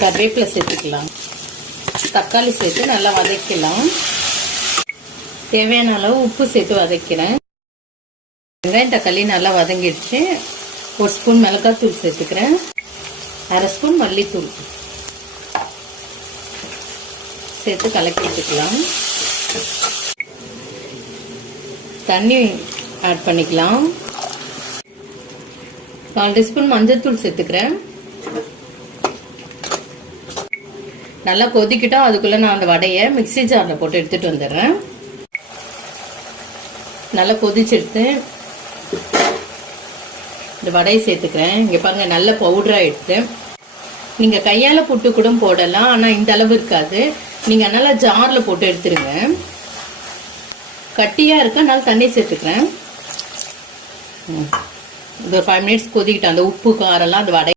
கருவேப்பிலை சேர்த்துக்கலாம். தக்காளி சேர்த்து நல்லா வதக்கலாம். தேவையான அளவு உப்பு சேர்த்து வதக்கிறேன். வெங்காயம் தக்காளி நல்லா வதங்கிடுச்சு. 1 ஸ்பூன் மிளகாத்தூள் சேர்த்துக்கிறேன். 1/2 ஸ்பூன் மல்லித்தூள் சேர்த்து கலக்கி வச்சுக்கலாம். தண்ணி ஆட் பண்ணிக்கலாம். 4 டீஸ்பூன் மஞ்சள் தூள் சேர்த்துக்கிறேன். நல்லா கொதிக்கிட்டோம். அதுக்குள்ள நான் அந்த வடையை மிக்ஸி ஜாரில் போட்டு எடுத்துட்டு வந்துடுறேன். நல்லா கொதிச்செடுத்து இந்த வடையை சேர்த்துக்கிறேன். இங்கே பாருங்க, நல்ல பவுடராக எடுத்து நீங்கள் கையால் புட்டு கூட போடலாம். ஆனால் இந்த அளவு இருக்காது. நீங்கள் நல்லா ஜாரில் போட்டு எடுத்துருங்க. கட்டியாக இருக்க அதனால தண்ணி சேர்த்துக்கிறேன். இது ஒரு 5 மினிட்ஸ் கொதிக்கிட்டேன். அந்த உப்பு காரெல்லாம் அந்த வடை